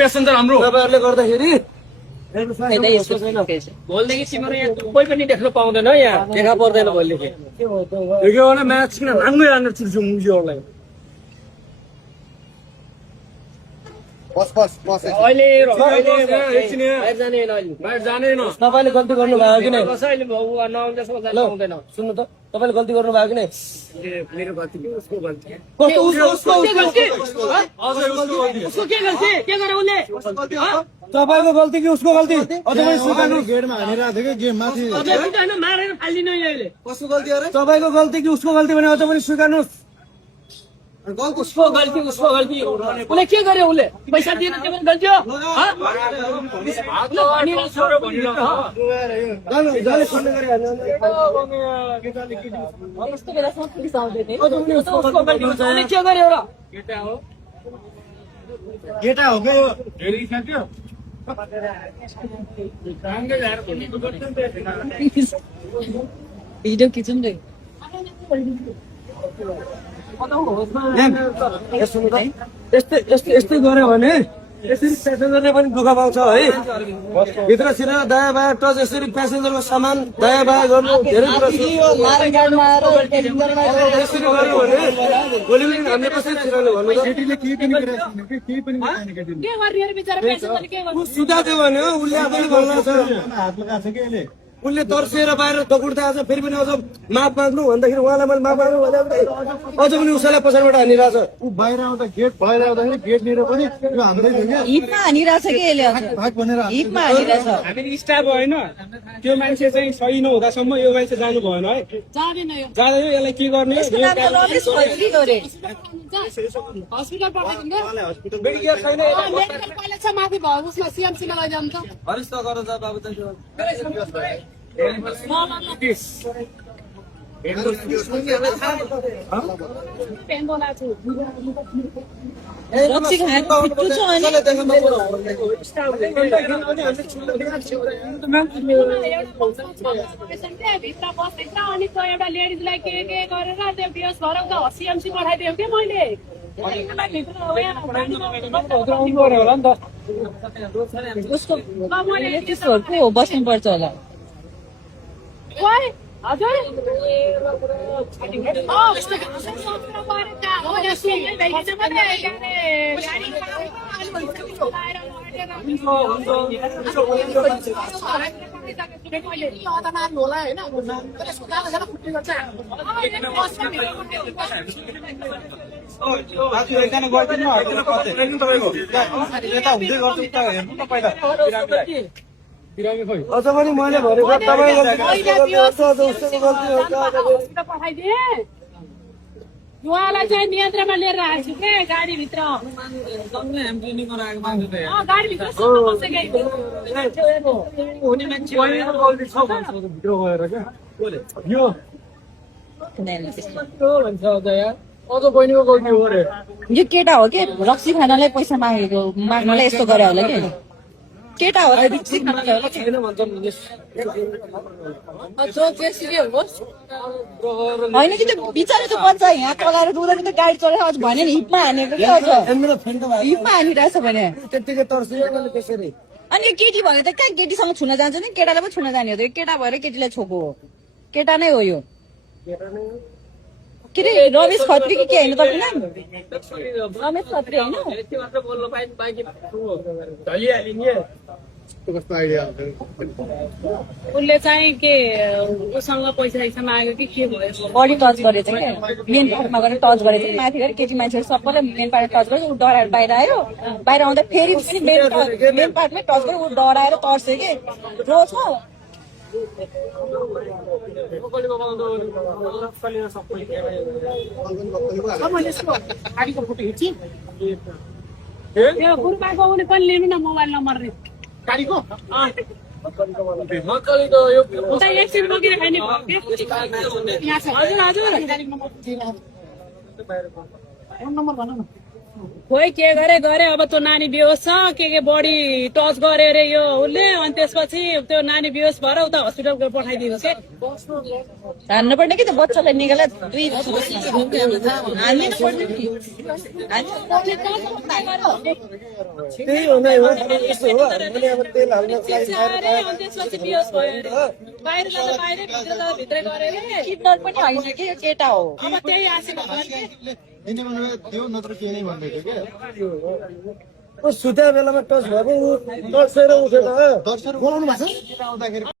passenger हाम्रो तपाईहरुले गर्दाखेरि भोलिदेखि तिम्रो यहाँ कोही पनि देख्न पाउँदैन यहाँ देखा पर्दैन भोलिदेखि यो भने म्याच किन नाङ्गै हान्न चुर्छु मुजीहरुलाई अहिले बाहिर जाने होइन अहिले बाहिर जाँदैन तपाईले गल्ती गर्नु भयो कि नै कसैले नआउँदा पाउँदैन सुन्नु त तपाईले गल्ती गर्नु भयो कि नै मेरो गल्ती कि उसको गल्ती कस्तो उसको उसको के गल्ती के गरे उसले तपाईको गल्ती कि उसको गल्ती अझ पनि स्वीकार्नु गेटमा हानिरहेको थियो कि गेम माथि अझै पनि होइन मारेर फालिदिनु अहिले कसको गल्ती अरे तपाईको गल्ती कि उसको गल्ती भने अझ पनि स्वीकार्नुस् उसको गल्ती उसले के गर्यो उसले पैसा दिएन त्यो पनि गल्ती हो यस्तो बेलासम्म पुलिस आउँदैन उसले के गर्यो र केटा हो कि यो भिडियो खिचौँ रे यस्तै गऱ्यो भने यसरी प्यासेन्जरले पनि दुःख पाउँछ है भित्र छिरेर दायाँ बायाँ टच यसरी प्यासेन्जरको सामान दायाँ बायाँ गर्नु धेरै कुरा छ यसरी गर्यो भने भोलि पनि हामीले कसरी छिराउने भन्नु त केटीले केही पनि गरेको छैन कि केही पनि गरेको छैन केटीले के गरिदियो बिचारा पेसेन्जरले के गर्यो सुताएको भने हो उसले आफैले भन्नु छ हात लगाएको छ कि यसले उसले तर्सिएर बाहिर दगुड्दा आछ फेरि पनि अझ माफ माग्नु भन्दाखेरि उहाँलाई मैले माफ माग्नु भन्दा अझ पनि उसैलाई पछाडिबाट हानिरहेछ ऊ बाहिर आउँदा गेट बाहिर आउँदाखेरि गेटनिर पनि यो हान्दै थियो क्या हिपमा हानिरहेछ कि यसले भाग भनेर हिपमा हानिरहेछ हामी स्टाफ होइन त्यो मान्छे चाहिँ सही नहुँदासम्म यो मान्छे जानु भएन है जाँदैन यो जाँदैन यसलाई के गर्ने यसको नाम त रमेश खत्री हो रे हस्पिटल पठाइदिनु मेडिकेयर छैन मेडिकल कलेज छ माथि भयो उसलाई सिएमसीमा लैजानु त हरिस्त गर जा बाबु रक्सी खाएको फिट्टु छ अनि भित्र बसेछ अनि त्यो एउटा लेडिजलाई के गरेर त्यो बिहोस भएर उता सिएमसी पठाइदिएँ कि मैले उसको त्यस्तोहरूको बस्नुपर्छ होला हजुर अझ पनि मैले भनेको पठाइदिएँ उहाँलाई चाहिँ नियन्त्रणमा लिएर आएको छु के गाडीभित्र गाडीभित्र अझ बहिनीको गल्ती हो अरे यो केटा हो कि रक्सी खानालाई पैसा माग्नलाई यस्तो गरे होला कि केटा हो रक्सी खानालाई होला छैन भन्छ होइन कि त्यो बिचरा त्यो बच्चा यहाँ चलाएर रुँदाखेरि त गाडी चलाएर अझ भने नि हिपमा हानेको कि अझ हिपमा हानिरहेछ भने त्यत्तिकै तर्सियो त्यसरी अनि केटी भने त कहाँ केटीसँग छुन जान्छ नि केटालाई पनि छुन जाने हो त केटा भएर केटीलाई छोको हो केटा नै हो यो के अरे रमेश खत्री कि के होइन तपाईँ नाम रमेश खत्री होइन उसले चाहिँ के उसँग पैसा माग्यो कि के भयो बडी टच गरेछ क्या मेन पार्टमा गएर टच गरेछ माथि गएर केटी मान्छेहरू सबैलाई मेन पार्ट टच गरेर ऊ डराएर बाहिर आयो बाहिर आउँदा फेरि पनि मेन पार्टमै टच गरेर ऊ डराएर तर्स्यो कि रो छ गाडीको फोटो खिची त्यो गुरुबाको आउने पनि लिनु न मोबाइल नम्बर गाडीको उता एकछिन बोकेर खाने यहाँ छ हजुर फोन नम्बर भन न खोइ के गरे अब त्यो नानी बेहोस छ के बडी टच गरे अरे यो उसले अनि त्यसपछि त्यो नानी बेहोस भएर उता हस्पिटल पठाइदिनु के हान्नु पर्ने कि त्यो बच्चालाई निकालेर दुई हान्दिनु पर्ने नि त्यही हो नै हो यस्तो हो हामीले अब तेल हाल्न अनि त्यसपछि बेहोस भयो अरे बाहिर जाँदा बाहिरै भित्र जाँदा भित्रै गरे अरे किडनर पनि होइन कि यो केटा हो अब त्यही आशा यिनी भन्नुभयो त्यो नत्र के नै भन्दै थियो क्या सुत्या बेलामा टच भएको टर्सेर उठेन दर्शन बोलाउनु भएको छ आउँदाखेरि